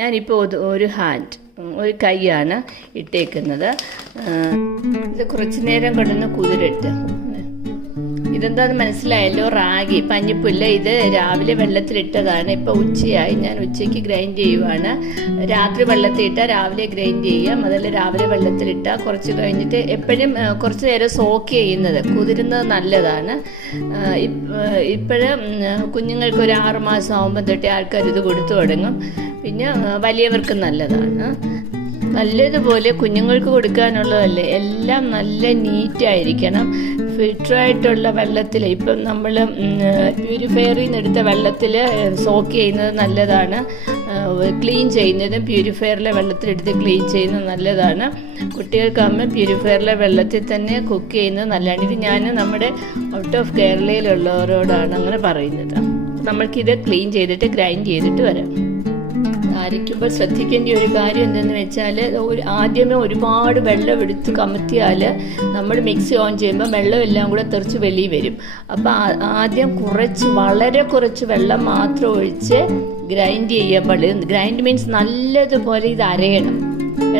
ഞാനിപ്പോൾ ഒരു- ഹാൻഡ് ഒരു കൈയാണ് ഇട്ടേക്കുന്നത്. ഇത് കുറച്ച് നേരം കൊണ്ടുവന്ന് കുതിരട്ട്. ഇതെന്താന്ന് മനസ്സിലായല്ലോ റാഗി. പഞ്ഞിപ്പുല്ല് ഇത് രാവിലെ വെള്ളത്തിലിട്ടതാണ്. ഇപ്പോൾ ഉച്ചയായി. ഞാൻ ഉച്ചയ്ക്ക് ഗ്രൈൻഡ് ചെയ്യുവാണ്. രാത്രി വെള്ളത്തിലിട്ട രാവിലെ ഗ്രൈൻഡ് ചെയ്യാം. അതല്ല രാവിലെ വെള്ളത്തിലിട്ട കുറച്ച് കഴിഞ്ഞിട്ട് എപ്പോഴും കുറച്ച് നേരം സോക്ക് ചെയ്യുന്നത്. കുതിരുന്നത് നല്ലതാണ്. ഇപ്പോഴും കുഞ്ഞുങ്ങൾക്ക് ഒരു ആറ് മാസം ആകുമ്പോൾ തൊട്ടേ ആൾക്കാർ ഇത് കൊടുത്തു തുടങ്ങും. പിന്നെ വലിയവർക്കും നല്ലതാണ്. നല്ലതുപോലെ കുഞ്ഞുങ്ങൾക്ക് കൊടുക്കാനുള്ളതല്ലേ? എല്ലാം നല്ല നീറ്റായിരിക്കണം ഫിൽറ്ററായിട്ടുള്ള വെള്ളത്തിൽ ഇപ്പം നമ്മൾ പ്യൂരിഫയറിൽ നിന്ന് എടുത്ത വെള്ളത്തിൽ സോക്ക് ചെയ്യുന്നത് നല്ലതാണ്. ക്ലീൻ ചെയ്യുന്നതും പ്യൂരിഫയറിലെ വെള്ളത്തിലെടുത്ത് ക്ലീൻ ചെയ്യുന്നത് നല്ലതാണ്. കുട്ടികൾക്കാകുമ്പോൾ പ്യൂരിഫയറിലെ വെള്ളത്തിൽ തന്നെ കുക്ക് ചെയ്യുന്നത് നല്ലതാണ്. ഇത് ഞാൻ നമ്മുടെ ഔട്ട് ഓഫ് കേരളയിലുള്ളവരോടാണ് അങ്ങനെ പറയുന്നത്. നമ്മൾക്കിത് ക്ലീൻ ചെയ്തിട്ട് ഗ്രൈൻഡ് ചെയ്തിട്ട് വരാം. അരയ്ക്കുമ്പോൾ ശ്രദ്ധിക്കേണ്ട ഒരു കാര്യം എന്തെന്ന് വെച്ചാൽ ഒരു ആദ്യമേ ഒരുപാട് വെള്ളം എടുത്ത് കമത്തിയാൽ നമ്മൾ മിക്സി ഓൺ ചെയ്യുമ്പോൾ വെള്ളം എല്ലാം കൂടെ തെറിച്ച് വെളിയിൽ വരും. അപ്പോൾ ആദ്യം കുറച്ച് വളരെ കുറച്ച് വെള്ളം മാത്രം ഒഴിച്ച് ഗ്രൈൻഡ് ചെയ്യാൻ പാടില്ല ഗ്രൈൻഡ് മീൻസ് നല്ലതുപോലെ ഇത് അരയണം.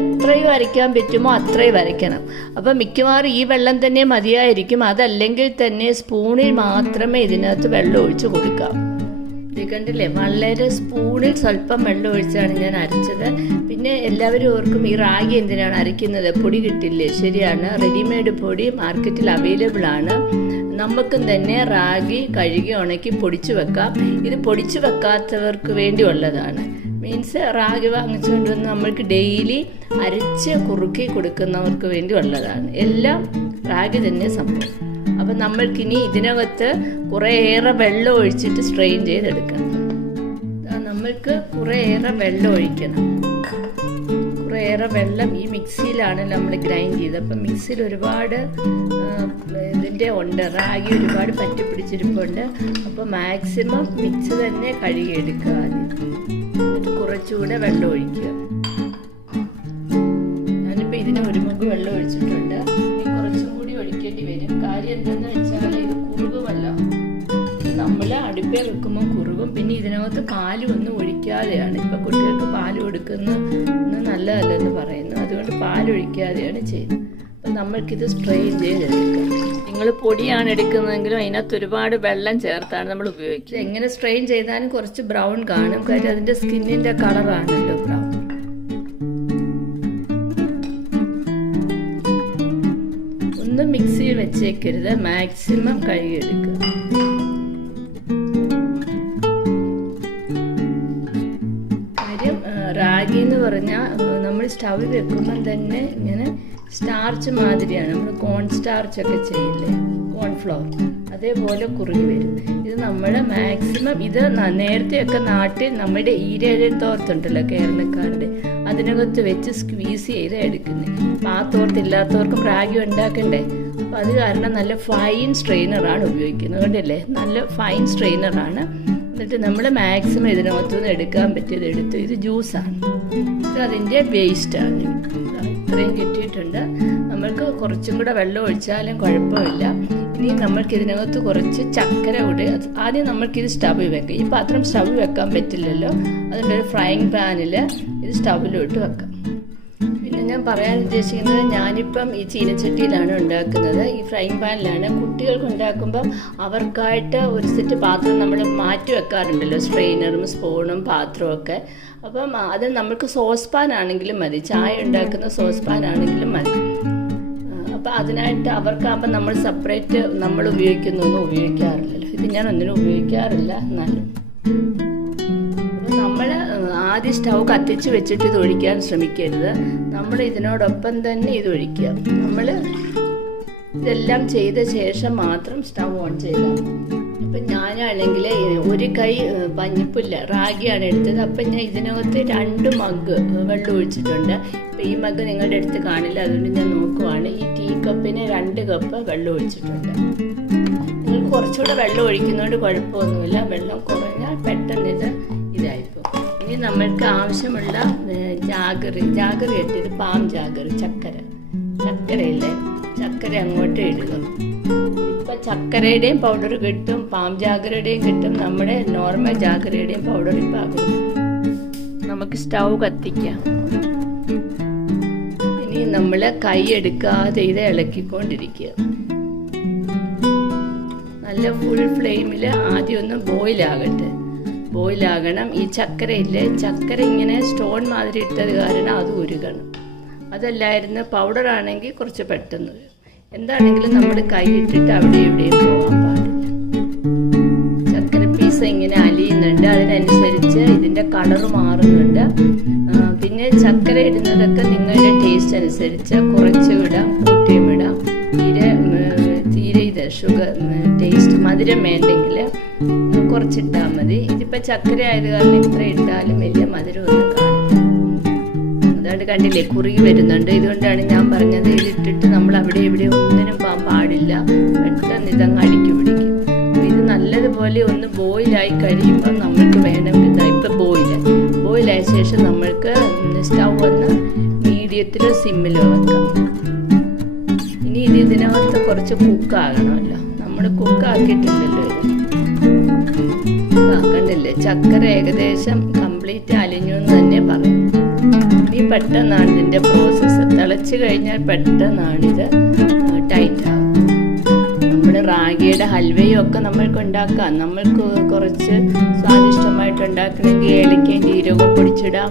എത്രയും അരയ്ക്കാൻ പറ്റുമോ അത്രയും വരയ്ക്കണം അപ്പം മിക്കവാറും ഈ വെള്ളം തന്നെ മതിയായിരിക്കും. അതല്ലെങ്കിൽ തന്നെ സ്പൂണിൽ മാത്രമേ ഇതിനകത്ത് വെള്ളം ഒഴിച്ച് കൊടുക്കാം. ഇത് കണ്ടില്ലേ? വളരെ സ്പൂണിൽ സ്വല്പം വെള്ളം ഒഴിച്ചാണ് ഞാൻ അരച്ചത്. പിന്നെ എല്ലാവരും ഓർക്കും ഈ റാഗി എന്തിനാണ് അരയ്ക്കുന്നത്? പൊടി കിട്ടില്ലേ? ശരിയാണ്. റെഡിമെയ്ഡ് പൊടി മാർക്കറ്റിൽ അവൈലബിൾ ആണ്. നമുക്കും തന്നെ റാഗി കഴുകി ഉണക്കി പൊടിച്ചു വെക്കാം. ഇത് പൊടിച്ചു വെക്കാത്തവർക്ക് വേണ്ടി ഉള്ളതാണ്. മീൻസ് റാഗി വാങ്ങിച്ചുകൊണ്ട് വന്ന് നമ്മൾക്ക് ഡെയിലി അരച്ച് കുറുക്കി കൊടുക്കുന്നവർക്ക് വേണ്ടി ഉള്ളതാണ്. എല്ലാം റാഗി തന്നെ സംഭവം. അപ്പം നമ്മൾക്കിനി ഇതിനകത്ത് കുറേയേറെ വെള്ളം ഒഴിച്ചിട്ട് സ്ട്രെയിൻ ചെയ്തെടുക്കണം ദാ നമ്മൾക്ക് കുറേയേറെ വെള്ളം ഒഴിക്കണം. കുറേയേറെ വെള്ളം ഈ മിക്സിയിലാണ് നമ്മൾ ഗ്രൈൻഡ് ചെയ്തത്. അപ്പം മിക്സിയിൽ ഒരുപാട് ഇതിന്റെ ഉണ്ട് റാഗി ഒരുപാട് പറ്റി പിടിച്ചിരിപ്പുണ്ട്. അപ്പോൾ മാക്സിമം മിക്സ് തന്നെ കഴുകിയെടുക്കുക എന്നിട്ട് കുറച്ചുകൂടെ വെള്ളം ഒഴിക്കുക. ഞാനിപ്പോൾ ഇതിന് ഒരു വെള്ളം ഒഴിച്ചിട്ടുണ്ട്. നമ്മൾ അടുപ്പേ വെക്കുമ്പോൾ കുറുകും. പിന്നെ ഇതിനകത്ത് പാലും ഒന്നും ഒഴിക്കാതെയാണ് ഇപ്പൊ കുട്ടികൾക്ക് പാൽ കൊടുക്കുന്ന നല്ലതല്ലെന്ന് പറയുന്നു അതുകൊണ്ട് പാൽ ഒഴിക്കാതെയാണ് ചെയ്യുന്നത്. അപ്പം നമ്മൾക്കിത് സ്ട്രെയിൻ ചെയ്തെടുക്കാം. നിങ്ങൾ പൊടിയാണ് എടുക്കുന്നതെങ്കിലും അതിനകത്ത് ഒരുപാട് വെള്ളം ചേർത്താണ് നമ്മൾ ഉപയോഗിക്കുന്നത്. എങ്ങനെ സ്ട്രെയിൻ ചെയ്താലും കുറച്ച് ബ്രൗൺ കാണും. കാര്യം അതിന്റെ സ്കിന്നിന്റെ കളറാണല്ലോ ബ്രൗൺ ഒന്നും മിക്സിയിൽ വെച്ചേക്കരുത്. മാക്സിമം കഴുകിയെടുക്കുക. കാര്യം റാഗി എന്ന് പറഞ്ഞാൽ നമ്മൾ സ്റ്റവ് വെക്കുമ്പം തന്നെ ഇങ്ങനെ സ്റ്റാർച്ച് മാതിരിയാണ്. നമ്മൾ കോൺ സ്റ്റാർച്ച് ഒക്കെ ചെയ്യില്ലേ? കോൺഫ്ലവർ. അതേപോലെ കുറുകി വരും. ഇത് നമ്മൾ മാക്സിമം ഇത് നേരത്തെയൊക്കെ നാട്ടിൽ നമ്മുടെ ഈരേഴൻ തോർത്തുണ്ടല്ലോ കേരളക്കാരുടെ. അതിനകത്ത് വെച്ച് സ്ക്വീസ് ചെയ്ത് എടുക്കുന്നത് അപ്പം ആ തോർത്തില്ലാത്തവർക്കും റാഗി ഉണ്ടാക്കണ്ടേ? അപ്പം അത് കാരണം നല്ല ഫൈൻ സ്ട്രെയിനറാണ് ഉപയോഗിക്കുന്നത്. അതുകൊണ്ടല്ലേ നല്ല ഫൈൻ സ്ട്രെയിനറാണ്. എന്നിട്ട് നമ്മൾ മാക്സിമം ഇതിനകത്തു നിന്ന് എടുക്കാൻ പറ്റിയത് എടുത്തു ഇത് ജ്യൂസാണ് ഇത് അതിന്റെ വേസ്റ്റാണ് ഇത്രയും കിട്ടിയിട്ടുണ്ട്. നമ്മൾക്ക് കുറച്ചും കൂടെ വെള്ളം ഒഴിച്ചാലും കുഴപ്പമില്ല. ഇനി നമ്മൾക്ക് ഇതിനകത്ത് കുറച്ച് ചക്കര കൂടെ ആദ്യം നമ്മൾക്കിത് സ്റ്റവ് വെക്കാം. ഈ പാത്രം സ്റ്റവ് വെക്കാൻ പറ്റില്ലല്ലോ. അതുകൊണ്ട് ഒരു ഫ്രൈങ് പാനിൽ ഇത് സ്റ്റവിലോട്ട് വെക്കാം. ഞാൻ പറയാൻ ഉദ്ദേശിക്കുന്നത് ഞാനിപ്പം ഈ ചീനച്ചട്ടിയിലാണ് ഉണ്ടാക്കുന്നത്. ഈ ഫ്രൈങ് പാനിലാണ് കുട്ടികൾക്ക് ഉണ്ടാക്കുമ്പം അവർക്കായിട്ട് ഒരു സെറ്റ് പാത്രം നമ്മൾ മാറ്റി വെക്കാറുണ്ടല്ലോ. സ്ട്രെയിനറും സ്പൂണും പാത്രവും ഒക്കെ. അപ്പം അത് നമുക്ക് സോസ് പാൻ ആണെങ്കിലും മതി. ചായ ഉണ്ടാക്കുന്ന സോസ് പാൻ ആണെങ്കിലും മതി. അപ്പം അതിനായിട്ട് അവർക്കാകുമ്പോൾ നമ്മൾ സെപ്പറേറ്റ് നമ്മൾ ഉപയോഗിക്കുന്നൊന്നും ഉപയോഗിക്കാറില്ലല്ലോ. ഇത് ഞാൻ ഒന്നിനും ഉപയോഗിക്കാറില്ല. എന്നാലും. ആദ്യം സ്റ്റൗ കത്തിച്ച് വെച്ചിട്ട് ഇത് ഒഴിക്കാൻ ശ്രമിക്കരുത്. നമ്മൾ ഇതിനോടൊപ്പം തന്നെ ഇത് ഒഴിക്കുക. നമ്മൾ ഇതെല്ലാം ചെയ്ത ശേഷം മാത്രം സ്റ്റൗ ഓൺ ചെയ്താൽ ഇപ്പം ഞാനാണെങ്കിൽ ഒരു കൈ പഞ്ഞിപ്പില്ല റാഗിയാണ് എടുത്തത്. അപ്പം ഞാൻ ഇതിനകത്ത് രണ്ട് മഗ് വെള്ളം ഒഴിച്ചിട്ടുണ്ട്. ഇപ്പം ഈ മഗ് നിങ്ങളുടെ അടുത്ത് കാണില്ല. അതുകൊണ്ട് ഞാൻ നോക്കുവാണ്. ഈ ടീ കപ്പിന് രണ്ട് കപ്പ് വെള്ളം ഒഴിച്ചിട്ടുണ്ട്. നിങ്ങൾ കുറച്ചുകൂടെ വെള്ളം ഒഴിക്കുന്നതുകൊണ്ട് കുഴപ്പമൊന്നുമില്ല. വെള്ളം കുറഞ്ഞാൽ പെട്ടെന്ന് ഇത് നമ്മൾക്ക് ആവശ്യമുള്ള ജാഗറി ജാഗറി ഇട്ടത് പാം ജാഗറി ചക്കര. ചക്കരയില്ലേ? ചക്കര അങ്ങോട്ട് ഇടുക ഇപ്പൊ ചക്കരയുടെയും പൗഡർ കിട്ടും പാം ജാഗ്രയുടെയും കിട്ടും നമ്മുടെ നോർമൽ ജാഗ്രയുടെയും പൗഡർ ഇപ്പം നമുക്ക് സ്റ്റൗ കത്തിക്കാം. ഇനി നമ്മൾ കൈ എടുക്കാതെ ഇത് ഇളക്കിക്കൊണ്ടിരിക്കുക. നല്ല ഫുൾ ഫ്ലെയിമിൽ ആദ്യം ഒന്ന് ബോയിലാകട്ടെ ബോയിലാകണം ഈ ചക്കരയില്ലേ ചക്കര ഇങ്ങനെ സ്റ്റോൺ മാതിരി ഇട്ടത് കാരണം അത് ഉരുകണം. അതല്ലായിരുന്നു പൗഡർ ആണെങ്കിൽ കുറച്ച് പെട്ടെന്ന് എന്താണെങ്കിലും നമ്മുടെ കൈയിട്ടിട്ട് അവിടെ ഇവിടെയും പോകാൻ പാടില്ല. ചക്കര പീസ് ഇങ്ങനെ അലിയുന്നുണ്ട്. അതിനനുസരിച്ച് ഇതിന്റെ കളർ മാറുന്നുണ്ട്. പിന്നെ ചക്കര ഇടുന്നതൊക്കെ നിങ്ങളുടെ ടേസ്റ്റ് അനുസരിച്ച് കുറച്ച് ഇടാം കൂട്ടിയും ഇടാം. തീരെ തീരെ ഇത് ഷുഗർ ടേസ്റ്റ് മധുരം വേണ്ടെങ്കിൽ കുറച്ചിട്ടാൽ മതി. ഇതിപ്പോ ചക്കര ആയത് കാരണം ഇത്ര ഇട്ടാലും വലിയ മധുരം ഒന്നും കാണില്ല അതുകൊണ്ട് കണ്ടില്ലേ കുറുകി വരുന്നുണ്ട്. ഇതുകൊണ്ടാണ് ഞാൻ പറഞ്ഞത് ഇതിട്ടിട്ട് നമ്മൾ അവിടെ ഇവിടെ ഒന്നിനും പോകാൻ പാടില്ല. പെട്ടെന്ന് ഇതങ്ങ് അടിക്കു പിടിക്കും. ഇത് നല്ലതുപോലെ ഒന്ന് ബോയിലായി കഴിയുമ്പോൾ നമ്മൾക്ക് വേണമെങ്കിൽ ഇതാ ഇപ്പം ബോയിൽ ബോയിലായ ശേഷം നമ്മൾക്ക് സ്റ്റൗ ഒന്ന് മീഡിയത്തിലോ സിമ്മിലോ വെക്കാം. ഇനി ഇത് ഇതിനകത്ത് കുറച്ച് കുക്കാകണമല്ലോ നമ്മൾ കുക്കാക്കിയിട്ടില്ലല്ലോ ഇത്. കണ്ടില്ലേ? ചക്കര ഏകദേശം കംപ്ലീറ്റ് അലിഞ്ഞു എന്ന് തന്നെ പറയും. ഈ പെട്ടെന്നാണ് ഇതിന്റെ പ്രോസസ്സ് തിളച്ച് കഴിഞ്ഞാൽ പെട്ടെന്നാണിത് ടൈറ്റ് ആവും. നമ്മൾ റാഗിയുടെ ഹൽവയും ഒക്കെ നമ്മൾക്ക് ഉണ്ടാക്കാം. നമ്മൾക്ക് കുറച്ച് സ്വാദിഷ്ടമായിട്ട് ഉണ്ടാക്കണമെങ്കിൽ ഏലക്കയും ജീരകവും പൊടിച്ചിടാം.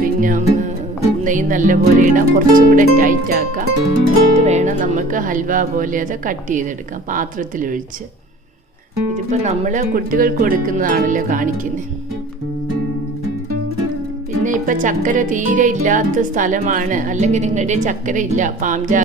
പിന്നെ നെയ്യ് നല്ലപോലെ ഇടാം. കുറച്ചും കൂടെ ടൈറ്റ് ആക്കാം. എന്നിട്ട് വേണം നമുക്ക് ഹൽവ പോലെ അത് കട്ട് ചെയ്തെടുക്കാം പാത്രത്തിൽ ഒഴിച്ച് ഇതിപ്പോൾ നമ്മൾ കുട്ടികൾക്ക് കൊടുക്കുന്നതാണല്ലോ കാണിക്കുന്നത് പിന്നെ ഇപ്പം ചക്കര തീരെ ഇല്ലാത്ത സ്ഥലമാണ്. അല്ലെങ്കിൽ നിങ്ങളുടെ ചക്കര ഇല്ല പാംജാ